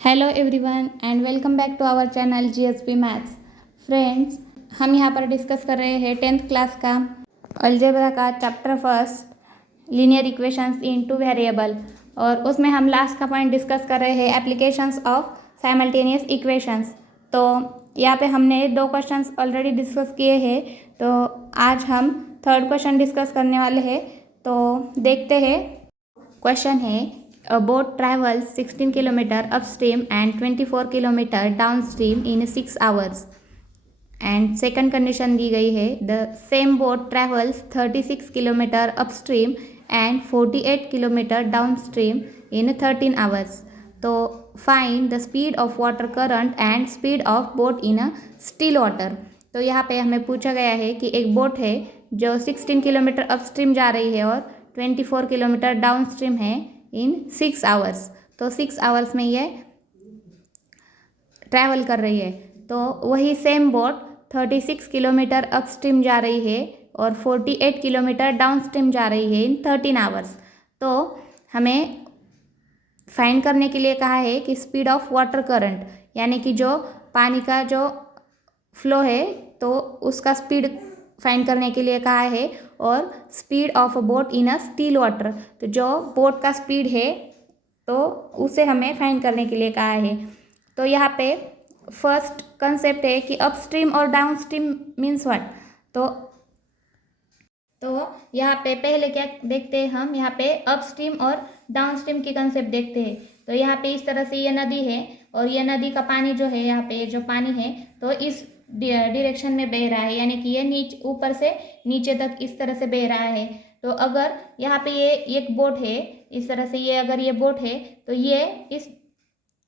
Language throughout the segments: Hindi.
Hello everyone and welcome back to our channel GSP maths. Friends, हम यहाँ पर डिस्कस कर रहे हैं 10th क्लास का अलजेब्रा का चैप्टर फर्स्ट लीनियर इक्वेशंस इन टू वेरिएबल, और उसमें हम लास्ट का पॉइंट डिस्कस कर रहे हैं एप्लीकेशंस ऑफ साइमल्टेनियस इक्वेशंस। तो यहाँ पे हमने 2 क्वेश्चंस ऑलरेडी डिस्कस किए हैं, तो आज हम थर्ड क्वेश्चन डिस्कस करने वाले हैं। तो देखते हैं। क्वेश्चन है, a boat travels 16 kilometer upstream and 24 kilometer downstream in 6 hours. And second condition दी गई है, the same boat travels 36 kilometer upstream and 48 kilometer downstream in 13 hours. तो find the speed of water current and speed of boat in a still water. तो यहाँ पे हमें पूछा गया है कि एक बोट है जो 16 किलोमीटर अपस्ट्रीम जा रही है और 24 किलोमीटर डाउनस्ट्रीम है इन 6 आवर्स। तो 6 आवर्स में ये ट्रैवल कर रही है। तो वही सेम बोट 36 किलोमीटर अपस्ट्रीम जा रही है और 48 किलोमीटर डाउनस्ट्रीम जा रही है इन 13 आवर्स। तो हमें फाइंड करने के लिए कहा है कि स्पीड ऑफ वाटर करंट, यानी कि जो पानी का जो फ्लो है तो उसका स्पीड फाइंड करने के लिए कहा है, और speed of a boat in a still water, तो जो बोट का स्पीड है तो उसे हमें फाइंड करने के लिए कहा है। तो यहाँ पे फर्स्ट कंसेप्ट है कि अपस्ट्रीम और डाउनस्ट्रीम मीन्स व्हाट। तो यहाँ पे पहले क्या देखते हैं हम, यहाँ पे अपस्ट्रीम और डाउनस्ट्रीम की कंसेप्ट देखते हैं। तो यहाँ पे इस तरह से ये नदी है और ये नदी का पानी जो है, यहाँ पे जो पानी है तो इस डायरेक्शन में बह रहा है, यानी कि ये ऊपर से नीचे तक इस तरह से बह रहा है। तो अगर यहाँ पे ये एक बोट है, इस तरह से ये अगर ये बोट है तो ये इस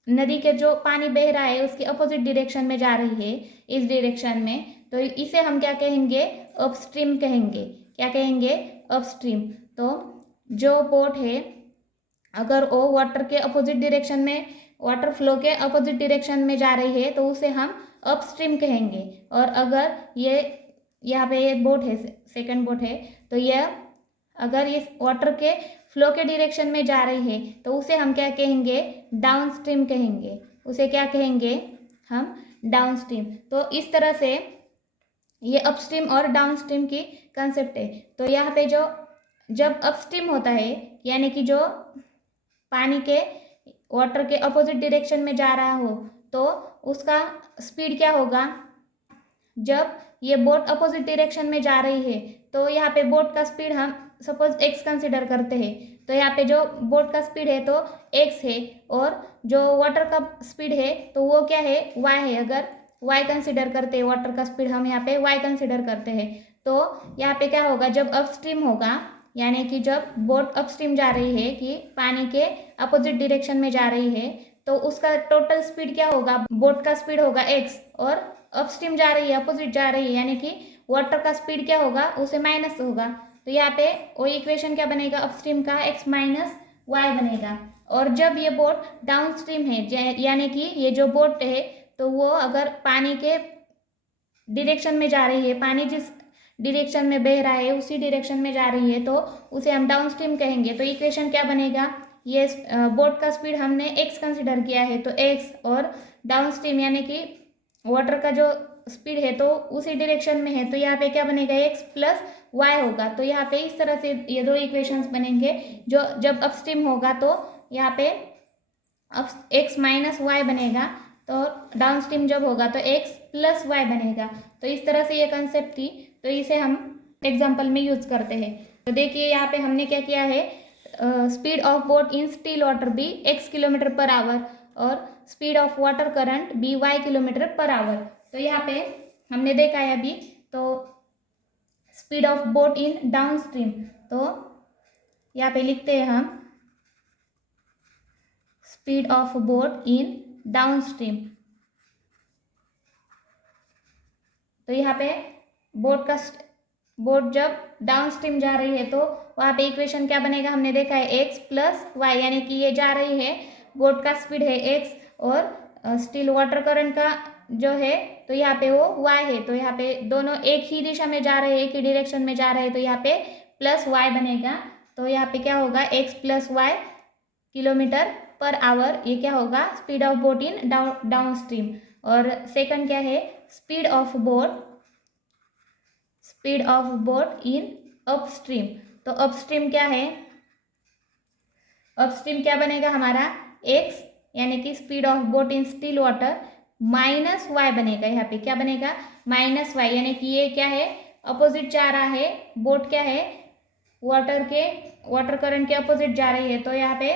नदी के जो पानी बह रहा है उसके अपोजिट डायरेक्शन में जा रही है, इस डायरेक्शन में। तो इसे हम क्या कहेंगे, अपस्ट्रीम कहेंगे। क्या कहेंगे, अपस्ट्रीम। तो जो बोट है अगर वो वाटर के अपोजिट डायरेक्शन में, वाटर फ्लो के अपोजिट डायरेक्शन में जा रही है तो उसे हम अपस्ट्रीम कहेंगे। और अगर ये यहाँ पे ये बोट है, सेकंड बोट है, तो यह अगर ये वाटर के फ्लो के डायरेक्शन में जा रही है तो उसे हम क्या कहेंगे, डाउनस्ट्रीम कहेंगे। उसे क्या कहेंगे हम, डाउनस्ट्रीम। तो इस तरह से ये अपस्ट्रीम और डाउनस्ट्रीम की कंसेप्ट है। तो यहाँ पे जो जब अपस्ट्रीम होता है, यानी कि जो पानी के वाटर के अपोजिट डायरेक्शन में जा रहा हो, तो उसका स्पीड क्या होगा। जब ये बोट अपोजिट डायरेक्शन में जा रही है तो यहाँ पे बोट का स्पीड हम सपोज x कंसिडर करते हैं। तो यहाँ पे जो बोट का स्पीड है तो x है, और जो वाटर का स्पीड है तो वो क्या है, y है। अगर y कंसिडर करते हैं, वाटर का स्पीड हम यहाँ पे y कंसिडर करते हैं, तो यहाँ पे क्या होगा, जब अपस्ट्रीम होगा, यानी कि जब बोट अपस्ट्रीम जा रही है कि पानी के अपोजिट डायरेक्शन में जा रही है, तो उसका टोटल स्पीड क्या होगा, बोट का स्पीड होगा x, और अपस्ट्रीम जा रही है, अपोजिट जा रही है, यानी कि वाटर का स्पीड क्या होगा, उसे माइनस होगा। तो यहाँ पे वो इक्वेशन क्या बनेगा, अपस्ट्रीम का x माइनस वाई बनेगा। और जब ये बोट डाउनस्ट्रीम है, यानी कि ये जो बोट है तो वो अगर पानी के डायरेक्शन में जा रही है, पानी जिस डायरेक्शन में बह रहा है उसी डायरेक्शन में जा रही है, तो उसे हम डाउनस्ट्रीम कहेंगे। तो इक्वेशन क्या बनेगा, ये बोट का स्पीड हमने x कंसिडर किया है तो x, और डाउनस्ट्रीम यानी कि वाटर का जो स्पीड है तो उसी डायरेक्शन में है, तो यहाँ पे क्या बनेगा, x प्लस वाई होगा। तो यहाँ पे इस तरह से ये 2 इक्वेशंस बनेंगे। जो जब अपस्ट्रीम होगा तो यहाँ पे x माइनस वाई बनेगा, तो डाउनस्ट्रीम जब होगा तो x प्लस वाई बनेगा। तो इस तरह से ये कंसेप्ट थी, तो इसे हम एग्जाम्पल में यूज करते हैं। तो देखिए यहाँ पे हमने क्या किया है, speed of boat in still water B x kilometre per hour और speed of water current B y kilometre per hour. तो यहाँ पे हमने देखा है अभी, तो speed of boat in downstream, तो यहाँ पे लिखते हैं हम speed of boat in downstream. तो यहाँ पे बोट जब डाउनस्ट्रीम जा रही है तो वहाँ पे इक्वेशन क्या बनेगा, हमने देखा है x प्लस वाई, यानी कि ये जा रही है, बोट का स्पीड है x, और स्टिल वाटर करंट का जो है तो यहाँ पे वो y है। तो यहाँ पे दोनों एक ही दिशा में जा रहे हैं, एक ही डायरेक्शन में जा रहे हैं, तो यहाँ पे प्लस y बनेगा। तो यहाँ पे क्या होगा, x plus y kilometre per hour, ये क्या होगा, speed of boat in downstream. और सेकंड क्या है, speed of boat in upstream. तो अपस्ट्रीम क्या है, अपस्ट्रीम क्या बनेगा हमारा, x, यानी कि speed of boat in still water minus y बनेगा। यहाँ पे क्या बनेगा, माइनस y, यानी कि ये क्या है, अपोजिट जा रहा है, बोट क्या है, वाटर करंट के अपोजिट जा रही है, तो यहाँ पे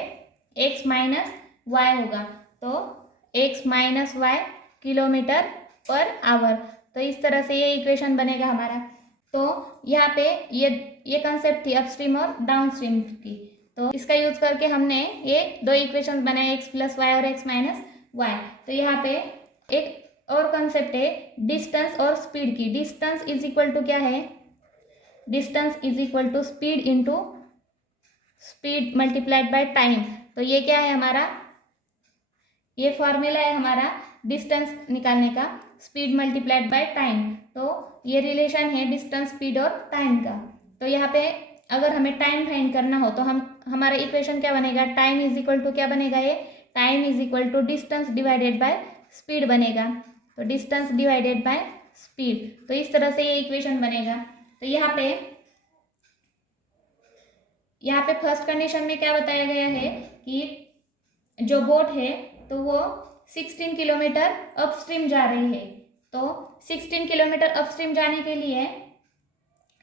x माइनस वाई होगा। तो x minus y kilometre per hour. तो इस तरह से ये इक्वेशन बनेगा हमारा। तो यहाँ पे ये कंसेप्ट थी अपस्ट्रीम और डाउनस्ट्रीम की। तो इसका यूज करके हमने ये दो इक्वेशंस बनाए, x प्लस वाई और x माइनस वाई। तो यहाँ पे एक और कंसेप्ट है डिस्टेंस और स्पीड की। डिस्टेंस इज इक्वल टू क्या है, distance is equal to speed into speed multiplied by time. तो ये क्या है हमारा, ये फॉर्मूला है हमारा डिस्टेंस निकालने का, स्पीड मल्टीप्लाइड बाय टाइम। तो ये रिलेशन है डिस्टेंस, स्पीड और टाइम का। तो यहाँ पे अगर हमें टाइम फाइंड करना हो तो हमारा इक्वेशन क्या बनेगा, टाइम इज इक्वल टू क्या बनेगा, ये time is equal to distance divided by speed बनेगा। तो डिस्टेंस डिवाइडेड बाय स्पीड, तो इस तरह से ये इक्वेशन बनेगा। तो यहाँ पे फर्स्ट कंडीशन में क्या बताया गया है कि जो बोट है तो वो 16 किलोमीटर अपस्ट्रीम जा रही है। तो 16 किलोमीटर अपस्ट्रीम जाने के लिए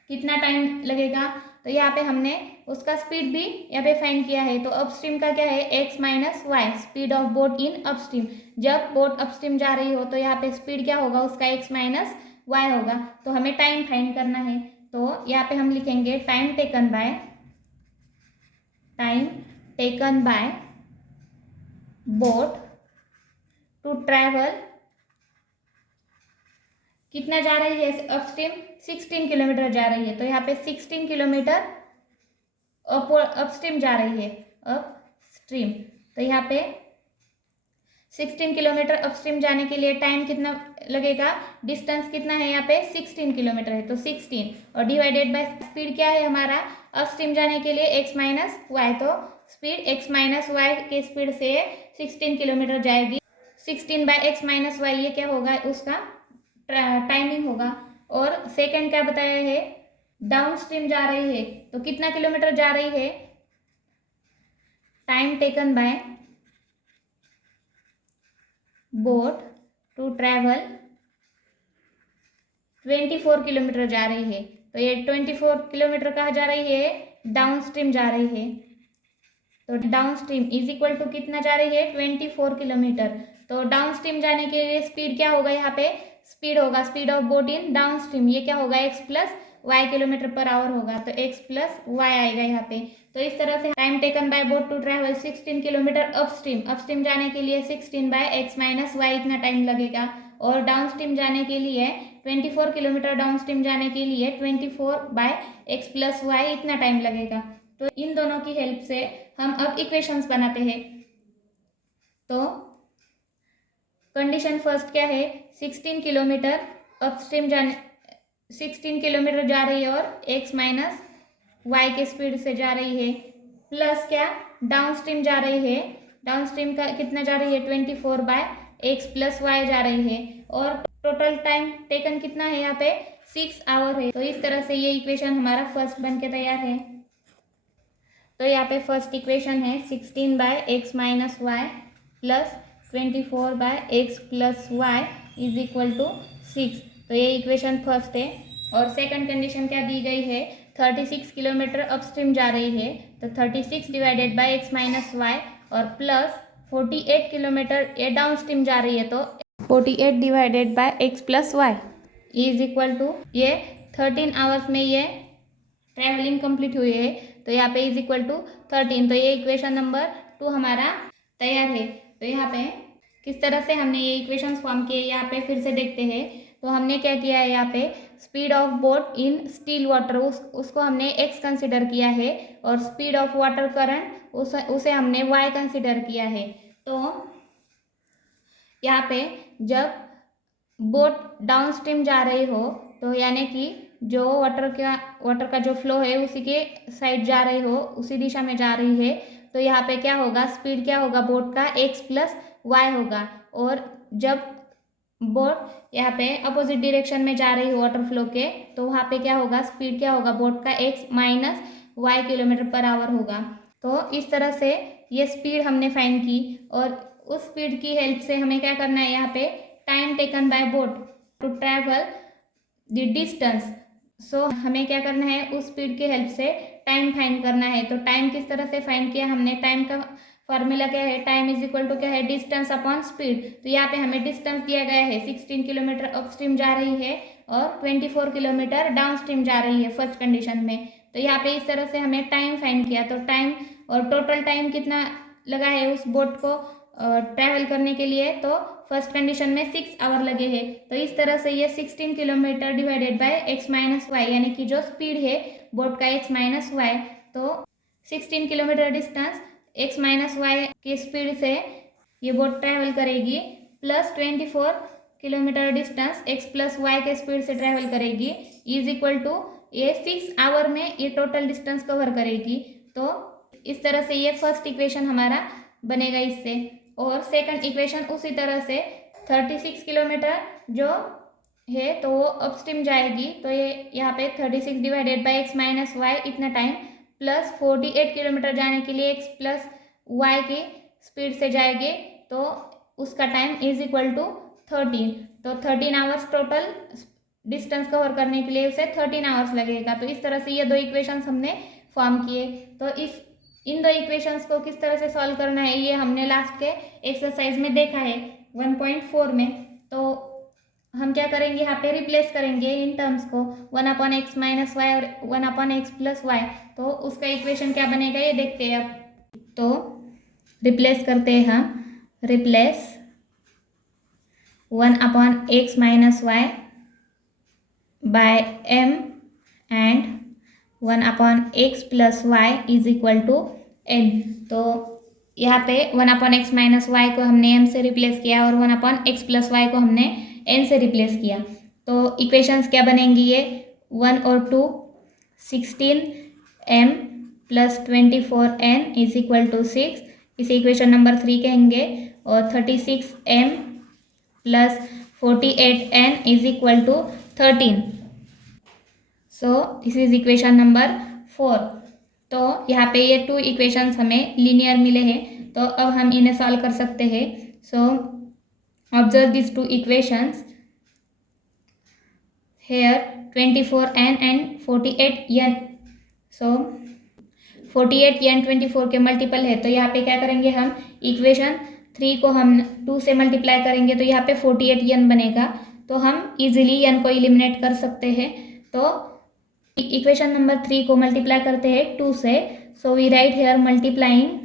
कितना टाइम लगेगा, तो यहाँ पे हमने उसका स्पीड भी यहाँ पे फाइंड किया है। तो अपस्ट्रीम का क्या है, x minus y, speed of boat in upstream. जब बोट अपस्ट्रीम जा रही हो तो यहाँ पे स्पीड क्या होगा, उसका x माइनस वाई होगा। तो हमें टाइम फाइंड करना है। तो यहाँ पे हम लिखेंगे time taken by boat to travel, कितना जा रही है अपस्ट्रीम, 16 किलोमीटर जा रही है। तो यहाँ पे 16 किलोमीटर अपस्ट्रीम जा रही है, अपस्ट्रीम। तो यहाँ पे 16 किलोमीटर अपस्ट्रीम जाने के लिए टाइम कितना लगेगा, डिस्टेंस कितना है यहाँ पे 16 किलोमीटर है, तो 16 और डिवाइडेड बाय स्पीड क्या है हमारा, अपस्ट्रीम जाने के लिए x माइनस वाई। तो स्पीड x माइनस वाई के स्पीड से 16 किलोमीटर जाएगी। 16 बाय x माइनस वाई, ये क्या होगा, उसका टाइमिंग होगा। और सेकंड क्या बताया है, डाउन स्ट्रीम जा रही है, तो कितना किलोमीटर जा रही है, time taken by boat to travel 24 kilometre जा रही है। तो ये 24 किलोमीटर कहाँ जा रही है, डाउन स्ट्रीम जा रही है। तो downstream is equal to कितना जा रही है, 24 किलोमीटर। तो डाउन स्ट्रीम जाने के लिए स्पीड क्या होगा, यहाँ पे स्पीड होगा, speed of boat in downstream, ये क्या होगा, x plus y kilometre per hour होगा। तो x प्लस वाई आएगा यहाँ पे। तो इस तरह से time taken by boat to travel 16 kilometre upstream जाने के लिए 16 बाय x माइनस वाई इतना टाइम लगेगा। और डाउन स्ट्रीम जाने के लिए 24 किलोमीटर डाउन स्ट्रीम जाने के लिए 24 बाय x प्लस वाई इतना टाइम लगेगा। तो इन दोनों की हेल्प से हम अब इक्वेशंस बनाते हैं। तो कंडीशन फर्स्ट क्या है, 16 किलोमीटर अपस्ट्रीम 16 किलोमीटर जा रही है और x माइनस वाई के स्पीड से जा रही है, प्लस क्या, डाउन स्ट्रीम जा रही है, डाउन स्ट्रीम का कितना जा रही है, 24 बाय x प्लस वाई जा रही है। और टोटल टाइम टेकन कितना है, यहाँ पे 6 आवर है। तो इस तरह से ये इक्वेशन हमारा फर्स्ट बन के तैयार है। तो यहाँ पे फर्स्ट इक्वेशन है 16 by x minus y plus 24 by x plus y is equal to 6। तो ये इक्वेशन फर्स्ट है। और सेकंड कंडीशन क्या दी गई है, 36 किलोमीटर अपस्ट्रीम जा रही है, तो 36 divided by x minus y और प्लस 48 किलोमीटर ये डाउन स्ट्रीम जा रही है, तो 48 divided by x plus y is equal to, ये 13 आवर्स में ये ट्रैवलिंग कंप्लीट हुई है, तो यहाँ पे इज इक्वल टू 13। तो ये इक्वेशन नंबर 2 हमारा तैयार है। तो यहाँ पे किस तरह से हमने ये इक्वेशंस फॉर्म किए, यहाँ पे फिर से देखते हैं। तो हमने क्या किया है, यहाँ पे speed of boat in still water उसको हमने x कंसिडर किया है, और स्पीड ऑफ वाटर करंट उसे हमने y कंसिडर किया है। तो यहाँ पे जब बोट डाउन स्ट्रीम जा रही हो, तो यानी कि जो वाटर का जो फ्लो है उसी के साइड जा रही हो, उसी दिशा में जा रही है, तो यहाँ पे क्या होगा, स्पीड क्या होगा बोट का, x प्लस वाई होगा। और जब बोट यहाँ पे अपोजिट डायरेक्शन में जा रही हो वाटर फ्लो के, तो वहाँ पे क्या होगा, स्पीड क्या होगा बोट का, x minus y kilometre per hour होगा। तो इस तरह से ये स्पीड हमने फाइंड की, और उस स्पीड की हेल्प से हमें क्या करना है, यहाँ पे time taken by boat to travel the distance. So हमें क्या करना है, उस स्पीड की हेल्प से टाइम फाइंड करना है। तो टाइम किस तरह से फाइंड किया हमने, टाइम का फॉर्मूला क्या है, टाइम इज इक्वल टू क्या है, डिस्टेंस अपॉन स्पीड। तो यहाँ पे हमें डिस्टेंस दिया गया है, 16 किलोमीटर अपस्ट्रीम जा रही है और 24 किलोमीटर डाउनस्ट्रीम जा रही है फर्स्ट कंडीशन में। तो यहाँ पे इस तरह से हमें टाइम फाइंड किया। तो टाइम और टोटल टाइम कितना लगा है उस बोट को ट्रैवल करने के लिए, तो फर्स्ट कंडीशन में 6 आवर लगे हैं। तो इस तरह से ये 16 kilometre divided by x minus y, यानी कि जो स्पीड है बोट का x माइनस वाई, तो 16 kilometre distance x minus y की स्पीड से ये बोट ट्रैवल करेगी, plus 24 kilometre distance x plus y के स्पीड से ट्रैवल करेगी, इज इक्वल टू ये 6 आवर में ये टोटल डिस्टेंस कवर करेगी। तो इस तरह से ये फर्स्ट इक्वेशन हमारा बनेगा इससे। और सेकंड इक्वेशन उसी तरह से 36 किलोमीटर जो है तो वो अपस्ट्रीम जाएगी, तो ये यहाँ पे 36 divided by x minus y इतना टाइम, प्लस 48 किलोमीटर जाने के लिए x प्लस वाई की स्पीड से जाएगी, तो उसका टाइम इज इक्वल टू 13। तो 13 आवर्स टोटल डिस्टेंस कवर करने के लिए उसे 13 आवर्स लगेगा। तो इस तरह से ये दो इक्वेशंस हमने फॉर्म किए। तो इन दो इक्वेशंस को किस तरह से सॉल्व करना है ये हमने लास्ट के एक्सरसाइज में देखा है 1.4 में। तो हम क्या करेंगे, यहाँ पे रिप्लेस करेंगे इन टर्म्स को, 1/x माइनस वाई और 1/x प्लस वाई। तो उसका इक्वेशन क्या बनेगा ये देखते हैं अब। तो रिप्लेस करते हैं हम, replace 1/x minus y by m and 1/x plus y is equal to n। तो यहाँ पे 1/x माइनस वाई को हमने m से रिप्लेस किया और 1/x प्लस वाई को हमने n से रिप्लेस किया। तो इक्वेशंस क्या बनेंगी ये, 1 और 2, 16m plus 24n is equal to 6, इसे इक्वेशन नंबर 3 कहेंगे। और 36m plus 48n is equal to 13। So this is equation number 4। तो यहाँ पे ये 2 इक्वेशंस हमें लीनियर मिले हैं, तो अब हम इन्हें सॉल्व कर सकते हैं। So observe this 2 equations here, 24n and 48n। So 48n 24 के मल्टीपल है, तो यहाँ पे क्या करेंगे हम, इक्वेशन 3 को हम 2 से मल्टीप्लाई करेंगे, तो यहाँ पे 48n बनेगा। तो हम इजीली n को एलिमिनेट कर सकते हैं। तो इक्वेशन नंबर 3 को मल्टीप्लाई करते हैं 2 से, so we write here multiplying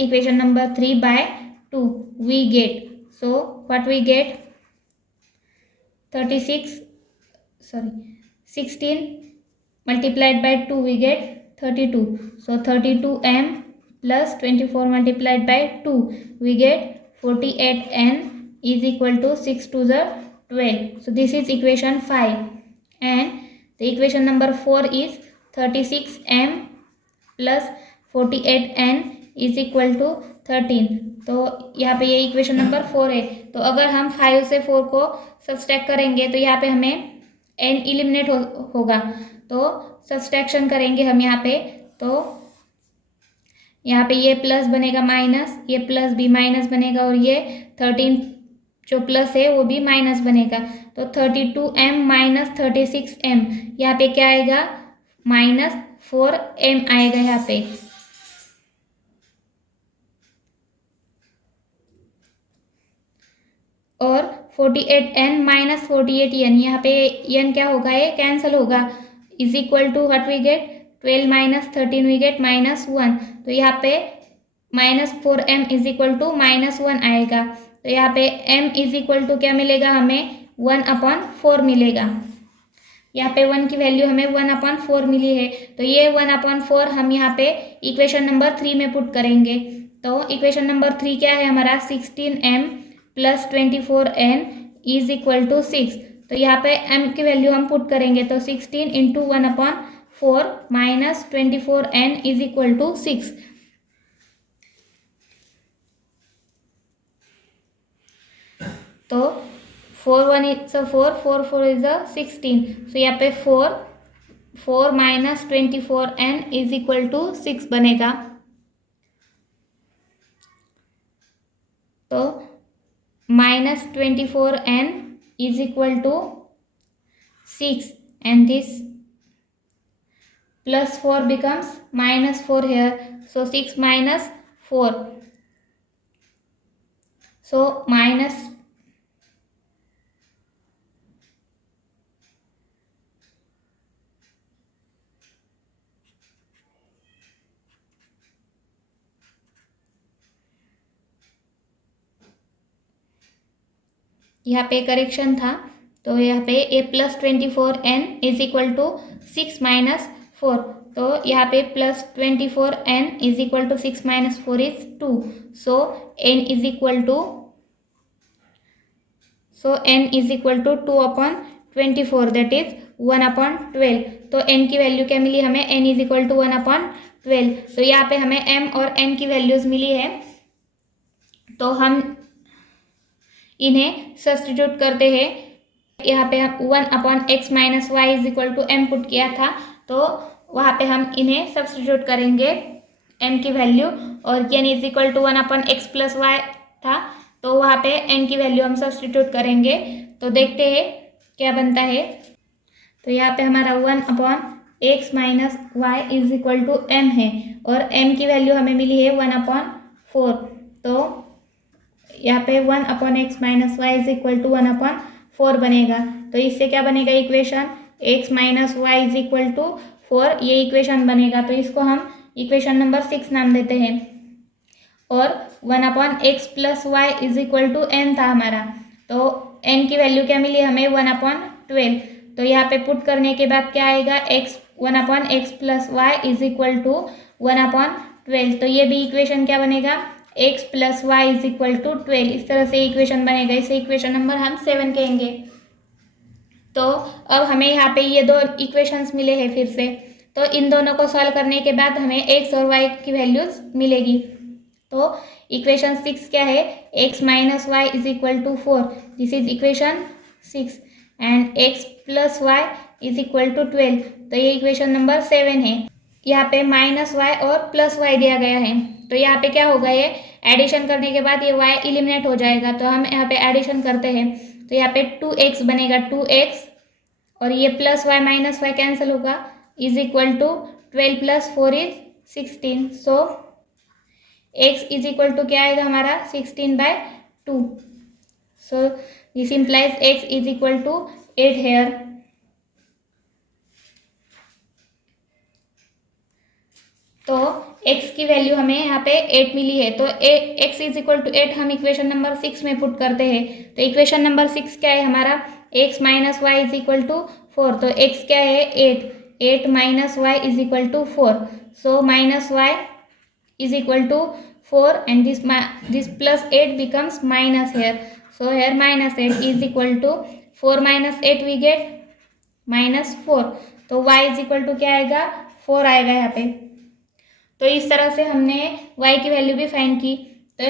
equation number 3 by 2 we get, so what we get, 16 multiplied by 2 we get 32, so 32m plus 24 multiplied by 2 we get 48n is equal to 6 to the 12. So this is equation 5, and the equation number 4 is 36m plus 48n is equal to 13. तो यहाँ पे ये इक्वेशन नंबर 4 है। तो अगर हम 5 से 4 को सब्सट्रैक्ट करेंगे तो यहाँ पे हमें n इलिमिनेट होगा, तो सब्सट्रैक्शन करेंगे हम यहाँ पे। तो यहाँ पे ये प्लस बनेगा माइनस, ये प्लस भी माइनस बनेगा, और ये 13 जो प्लस है वो भी माइनस बनेगा। तो 32m माइनस 36m, यहाँ पे क्या आएगा, माइनस 4m आएगा यहाँ पे। और 48n माइनस 48n, यहाँ पे n क्या होगा, ये कैंसिल होगा, is equal to what we get, 12 minus 13 we get -1। तो यहाँ पे -4m इज इक्वल टू -1 आएगा। तो यहाँ पे m इज इक्वल टू क्या मिलेगा हमें, 1/4 मिलेगा। यहाँ पे 1 की वैल्यू हमें 1/4 मिली है, तो ये 1/4 हम यहाँ पे इक्वेशन नंबर 3 में पुट करेंगे। तो इक्वेशन नंबर 3 क्या है हमारा, 16m plus 24n is equal to 6। तो यहाँ पे m की वैल्यू हम पुट करेंगे, तो 16 into 1/4 4 minus 24n is equal to 6. तो 4 1 is a 4, 4 4 is a 16. So यहाँ पे 4 minus 24n is equal to 6 बनेगा. तो minus 24n is equal to 6 and this plus 4 becomes minus 4 here. So 6 minus 4. So minus यहाँ पे करेक्शन था. तो यहाँ पे a plus 24n is equal to 6 minus 4. तो यहाँ पे plus 24n is equal to 6 minus 4 is 2. So n is equal to 2 upon 24 that is 1 upon 12. तो n की वैल्यू क्या मिली हमें? n is equal to 1 upon 12. तो यहाँ पे हमें m और n की वैल्यूज मिली है. तो हम इन्हें सब्स्टिट्यूट करते हैं. यहाँ पे हम 1 upon x minus y is equal to m put किया था. तो वहाँ पे हम इन्हें सब्स्टिट्यूट करेंगे m की वैल्यू. और n is equal to 1 upon x plus y था. तो वहाँ पे n की वैल्यू हम सब्स्टिट्यूट करेंगे. तो देखते हैं क्या बनता है. तो यहाँ पे हमारा 1 upon x minus y is equal to m है. और m की वैल्यू हमें मिली है 1 अपॉन 4. तो यहाँ पे 1 upon x minus y is equal to 1 upon 4 बनेगा. तो इससे क्या बनेगा equation? X minus y is equal to 4 ये इक्वेशन बनेगा. तो इसको हम इक्वेशन नंबर 6 नाम देते हैं. और 1 upon x plus y is equal to n था हमारा. तो n की वैल्यू क्या मिली हमें? 1 अपॉन 12. तो यहाँ पे पुट करने के बाद क्या आएगा? 1 upon x plus y is equal to 1 upon 12. तो ये भी इक्वेशन क्या बनेगा? x plus y is equal to 12. इस तरह से इक्वेशन बनेगा. इसे इक्वेशन नंबर हम 7 कहेंगे. तो अब हमें यहाँ पे ये दो इक्वेशंस मिले हैं फिर से. तो इन दोनों को सॉल्व करने के बाद हमें x और y की वैल्यूज मिलेगी. तो इक्वेशन 6 क्या है? x minus y is equal to 4. This is equation 6. And x plus y is equal to 12. तो ये इक्वेशन नंबर 7 है. यहाँ पे माइनस वाई और प्लस वाई दिया गया है. तो यहाँ पे क्या होगा? ये एडिशन करने के बाद ये y एलिमिनेट हो जाएगा. तो हम यहाँ पे एडिशन करते हैं. तो यहाँ पे 2x बनेगा 2x और ये plus y minus y cancel होगा is equal to 12 plus 4 is 16. So x is equal to क्या आएगा हमारा? 16/2. So this implies x is equal to 8 here. तो x की वैल्यू हमें यहाँ पे 8 मिली है. तो x इज इक्वल टू 8 हम इक्वेशन नंबर 6 में पुट करते हैं. तो इक्वेशन नंबर 6 क्या है हमारा? x minus y is equal to 4. तो x क्या है? 8 minus y is equal to 4. So minus y is equal to 4 and this plus 8 becomes minus here. So here minus 8 is equal to 4 minus 8 we get minus 4. तो y इज इक्वल टू क्या आएगा? 4 आएगा यहाँ पे. तो इस तरह से हमने y की वैल्यू भी फाइंड की. तो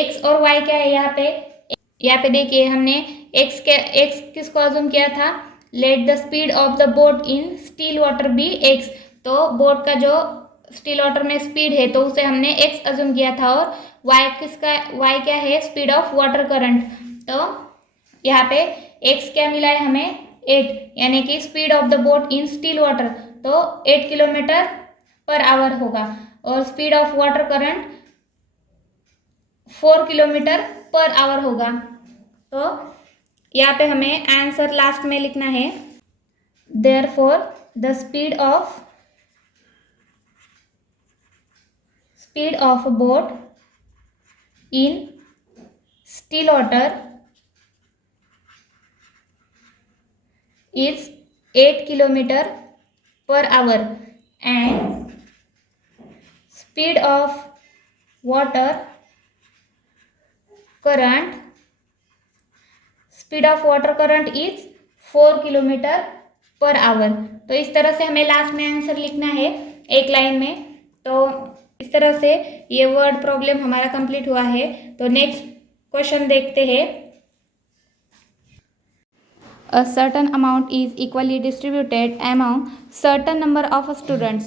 x और y क्या है यहाँ पे? यहाँ पे देखिए हमने x किसको अज्यूम किया था? Let the speed of the boat in still water B x. तो बोट का जो स्टिल वाटर में स्पीड है तो उसे हमने x अज्यूम किया था. और y क्या है? Speed of water current. तो यहाँ पे x क्या मिला है हमें? 8 यानी कि speed of the boat in still water. तो 8 किलोमीटर पर आवर होगा. और speed of water current 4 kilometre per hour होगा. तो यहाँ पे हमें आंसर लास्ट में लिखना है. Therefore the speed of boat in still water is 8 kilometre per our and speed of water current is 4 kilometre per hour. तो इस तरह से हमें लास्ट में आंसर लिखना है एक लाइन में। तो इस तरह से ये वर्ड प्रॉब्लम हमारा कंप्लीट हुआ है। तो नेक्स्ट क्वेश्चन देखते हैं। A certain amount is equally distributed among certain number of students.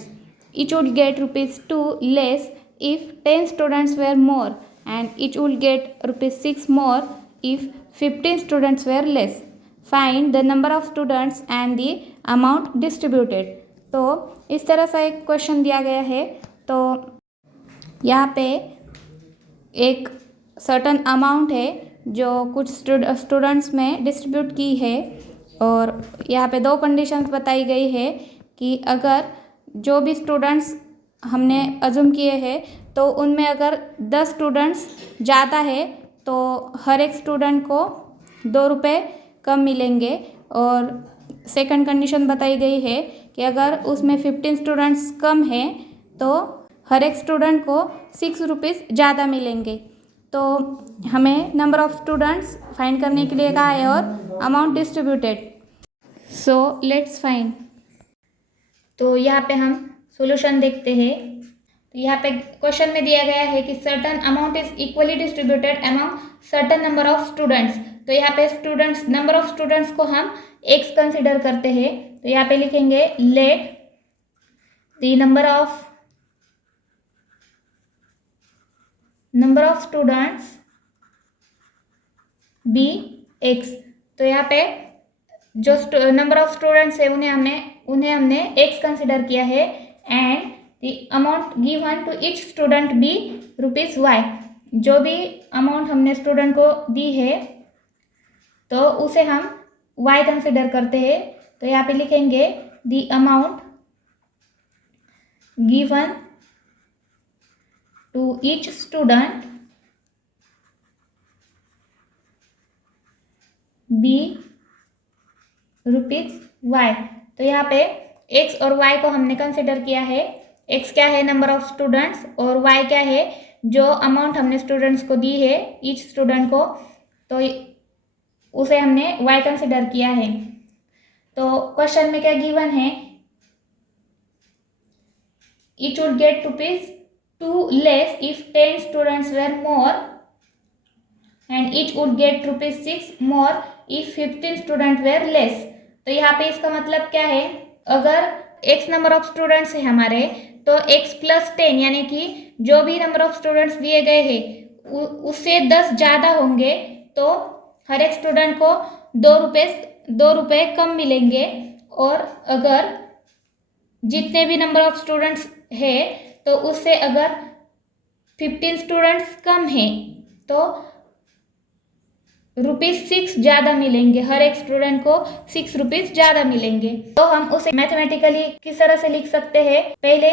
Each would get rupees 2 less if 10 students were more, and each would get rupees 6 more if 15 students were less. Find the number of students and the amount distributed. तो इस तरह से एक क्वेश्चन दिया गया है। तो यहाँ पे एक सर्टन अमाउंट है जो कुछ स्टूडेंट्स में डिस्ट्रीब्यूट की है, और यहाँ पे दो कंडीशंस बताई गई है कि अगर जो भी स्टूडेंट्स हमने अज्यूम किए हैं तो उनमें अगर 10 स्टूडेंट्स ज़्यादा है तो हर एक स्टूडेंट को 2 रुपये कम मिलेंगे, और सेकंड कंडीशन बताई गई है कि अगर उसमें 15 स्टूडेंट्स कम हैं तो हर एक स्टूडेंट को 6 रुपीज़ ज़्यादा मिलेंगे। तो हमें नंबर ऑफ़ स्टूडेंट्स फाइंड करने के लिए कहा है और amount distributed. So let's find. तो यहाँ पे हम सॉल्यूशन देखते हैं। तो यहाँ पे क्वेश्चन में दिया गया है कि certain amount is equally distributed among certain number of students. तो यहाँ पे स्टूडेंट्स, नंबर ऑफ स्टूडेंट्स को हम एक्स कंसिडर करते हैं। तो यहाँ पे लिखेंगे let the number of students be x. तो यहाँ पे जो नंबर ऑफ स्टूडेंट्स है उन्हें हमने एक्स कंसिडर किया है, and the amount given to each student be rupees y. जो भी अमाउंट हमने स्टूडेंट को दी है तो उसे हम वाई कंसिडर करते हैं। तो यहाँ पे लिखेंगे the amount given to each student be rupees y. तो यहाँ पे एक्स और वाई को हमने कंसिडर किया है। एक्स क्या है, नंबर ऑफ स्टूडेंट्स, और वाई क्या है, जो अमाउंट हमने स्टूडेंट्स को दी है ईच स्टूडेंट को, तो उसे हमने वाई कंसिडर किया है। तो क्वेश्चन में क्या गिवन है, each would get rupees 2 less if 10 students were more, and each would get rupees 6 more if 15 student were less. तो यहाँ पे इसका मतलब क्या है, अगर x नंबर ऑफ स्टूडेंट्स है हमारे तो x प्लस 10 यानी कि जो भी नंबर ऑफ स्टूडेंट्स दिए गए हैं उससे 10 ज़्यादा होंगे तो हर एक स्टूडेंट को 2 रुपये कम मिलेंगे। और अगर जितने भी नंबर ऑफ स्टूडेंट्स है तो उससे अगर 15 स्टूडेंट्स कम हैं तो ₹6 ज़्यादा मिलेंगे, हर एक स्टूडेंट को 6 रुपीज़ ज़्यादा मिलेंगे। तो हम उसे मैथमेटिकली किस तरह से लिख सकते हैं, पहले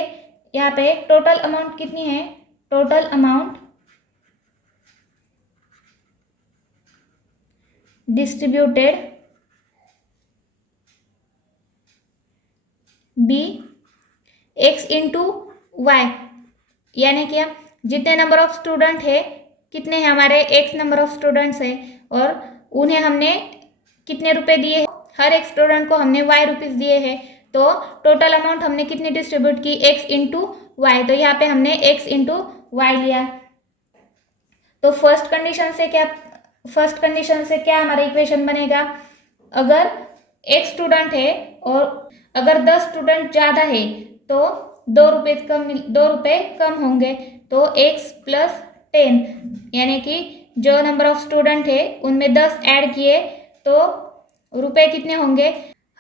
यहाँ पे टोटल अमाउंट कितनी है, total amount distributed be x into y, यानी क्या, जितने नंबर ऑफ स्टूडेंट है, कितने हैं हमारे एक्स नंबर ऑफ स्टूडेंट्स है, और उन्हें हमने कितने रुपए दिए, हर एक स्टूडेंट को हमने वाई रुपीज़ दिए हैं। तो टोटल अमाउंट हमने कितनी डिस्ट्रीब्यूट की, एक्स इंटू वाई। तो यहाँ पे हमने एक्स इंटू वाई लिया। तो फर्स्ट कंडीशन से क्या हमारा इक्वेशन बनेगा, अगर एक स्टूडेंट है और अगर 10 स्टूडेंट ज़्यादा है तो 2 रुपये कम होंगे। तो x प्लस 10 यानी कि जो नंबर ऑफ स्टूडेंट है उनमें 10 ऐड किए तो रुपए कितने होंगे,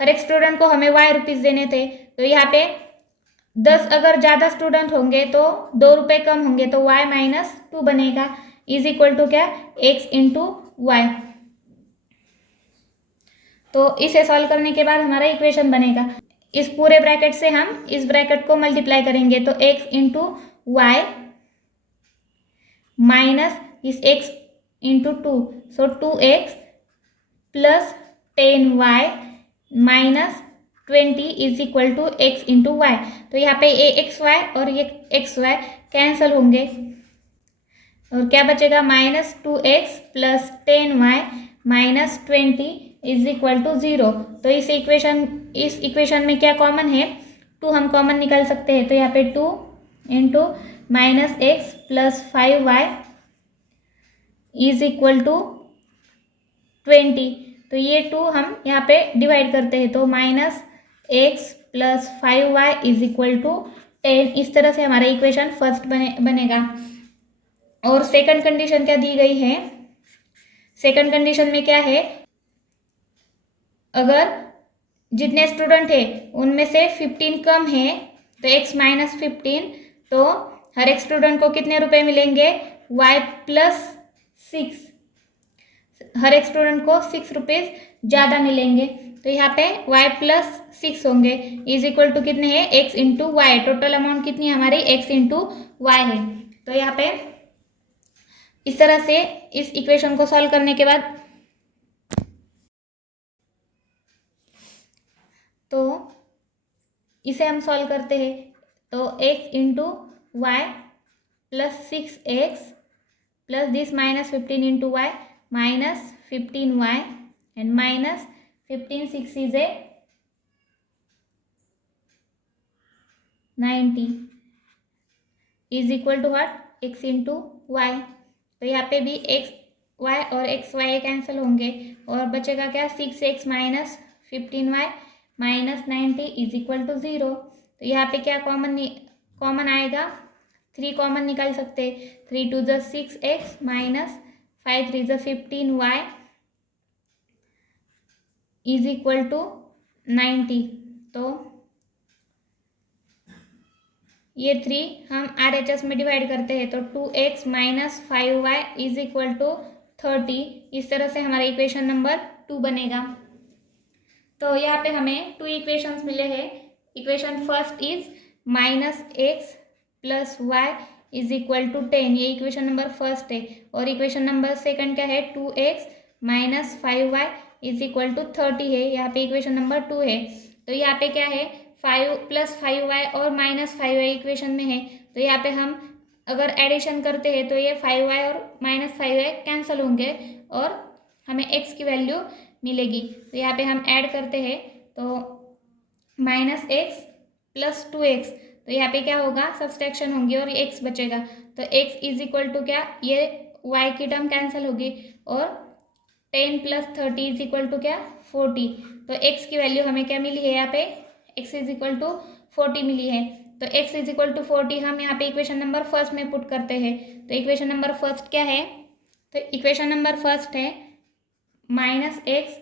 हर एक स्टूडेंट को हमें वाई रुपीज़ देने थे। तो यहाँ पे 10 अगर ज़्यादा स्टूडेंट होंगे तो 2 रुपये कम होंगे, तो y माइनस 2 बनेगा, इज इक्वल टू क्या, x इंटू वाई। तो इसे सॉल्व करने के बाद हमारा इक्वेशन बनेगा। इस पूरे ब्रैकेट से हम इस ब्रैकेट को मल्टीप्लाई करेंगे, तो x इंटू वाई माइनस इस x इंटू 2, सो 2x plus 10y minus 20 is equal to x into y. तो यहाँ पे ये xy और ये xy कैंसल होंगे और क्या बचेगा, minus 2x plus 10y minus 20 is equal to 0। तो इस इक्वेशन में क्या कॉमन है, 2 हम कॉमन निकाल सकते हैं। तो यहाँ पे 2 into -x plus 5y is equal to 20। तो ये 2 हम यहाँ पे डिवाइड करते हैं, तो -x plus 5y is equal to 10। इस तरह से हमारा इक्वेशन फर्स्ट बनेगा। और सेकंड कंडीशन क्या दी गई है, सेकंड कंडीशन में क्या है, अगर जितने स्टूडेंट है उनमें से 15 कम है तो x माइनस 15, तो हर एक स्टूडेंट को कितने रुपए मिलेंगे, y प्लस 6। हर एक स्टूडेंट को 6 रुपीज़ ज़्यादा मिलेंगे। तो यहाँ पे y प्लस 6 होंगे इज इक्वल टू कितने हैं, x into y. Total amount कितनी है हमारी, x इंटू वाई है। तो यहाँ पे इस तरह से इस इक्वेशन को सॉल्व करने के बाद तो इसे हम सॉल्व करते हैं, तो x into y plus 6x plus this -15 into y -15y and -15 6 is a 90 is equal to what, x into y. तो यहाँ पे भी x y और x y कैंसिल होंगे और बचेगा क्या, 6x minus 15y minus 90 is equal to 0। तो यहाँ पे क्या कॉमन आएगा, 3 कॉमन निकाल सकते, 3 2 + 6x minus 5 3 = 15y is equal to 90। तो ये 3 हम RHS में डिवाइड करते हैं, तो 2x minus 5y is equal to 30। इस तरह से हमारा इक्वेशन नंबर 2 बनेगा। तो यहाँ पे हमें 2 इक्वेशंस मिले हैं। Equation first is -x plus y is equal to 10, ये इक्वेशन नंबर फर्स्ट है। और इक्वेशन नंबर सेकंड क्या है, 2x minus 5y is equal to 30 है, यहाँ पे इक्वेशन नंबर 2 है। तो यहाँ पे क्या है, 5 प्लस 5y और माइनस 5y इक्वेशन में है, तो यहाँ पे हम अगर एडिशन करते हैं तो ये 5y और माइनस 5y कैंसिल होंगे और हमें x की वैल्यू मिलेगी। तो यहाँ पे हम ऐड करते हैं, तो -x प्लस 2x, तो यहाँ पे क्या होगा, सब्सट्रैक्शन होंगी और x बचेगा। तो x इज इक्वल टू क्या, ये y की टर्म कैंसिल होगी और 10 प्लस 30 इज इक्वल टू क्या, 40। तो x की वैल्यू हमें क्या मिली है, यहाँ पे x इज इक्वल टू 40 मिली है। तो x इज इक्वल टू 40 हम यहाँ पे इक्वेशन नंबर फर्स्ट में पुट करते हैं। तो इक्वेशन नंबर फर्स्ट क्या है, तो इक्वेशन नंबर फर्स्ट है -x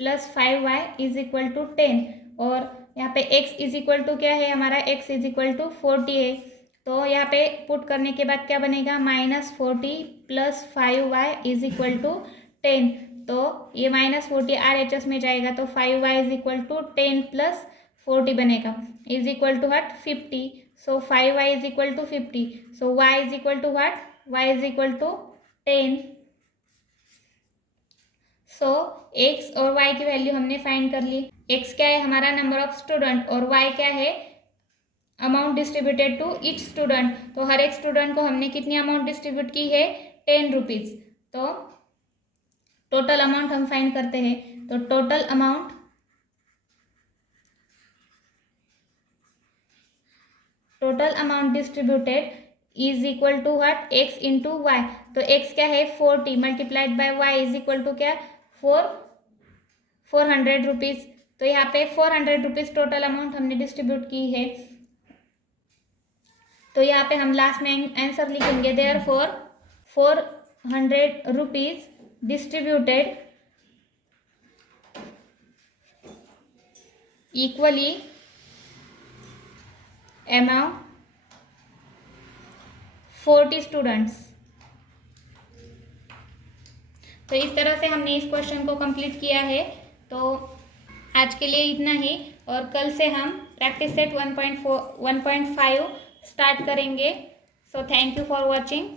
plus 5y is equal to 10 और यहाँ पे x इज इक्वल टू क्या है हमारा, x इज इक्वल टू 40 है। तो यहाँ पे पुट करने के बाद क्या बनेगा, -40 plus 5y is equal to 10। तो ये -40 RHS में जाएगा, तो 5y is equal to 10 plus 40 बनेगा is equal to what, 50। So 5y is equal to 50। So y is equal to what, y is equal to 10। So x और y की वैल्यू हमने फाइंड कर ली। x क्या है हमारा, नंबर ऑफ स्टूडेंट, और y क्या है, amount distributed to each student. तो हर एक स्टूडेंट को हमने कितनी अमाउंट डिस्ट्रीब्यूट की है, 10 रुपीज़। तो टोटल अमाउंट हम फाइंड करते हैं, तो total amount distributed is equal to what, x into y. तो x क्या है, 40 multiplied by y is equal to क्या, 400 रुपीज़। तो यहाँ पे 400 रुपीज़ टोटल अमाउंट हमने डिस्ट्रीब्यूट की है। तो यहाँ पे हम लास्ट में आंसर लिखेंगे, therefore 400 rupees distributed equally amount 40 students. तो इस तरह से हमने इस क्वेश्चन को कंप्लीट किया है। तो आज के लिए इतना ही, और कल से हम प्रैक्टिस सेट 1.5 स्टार्ट करेंगे। So thank you for watching.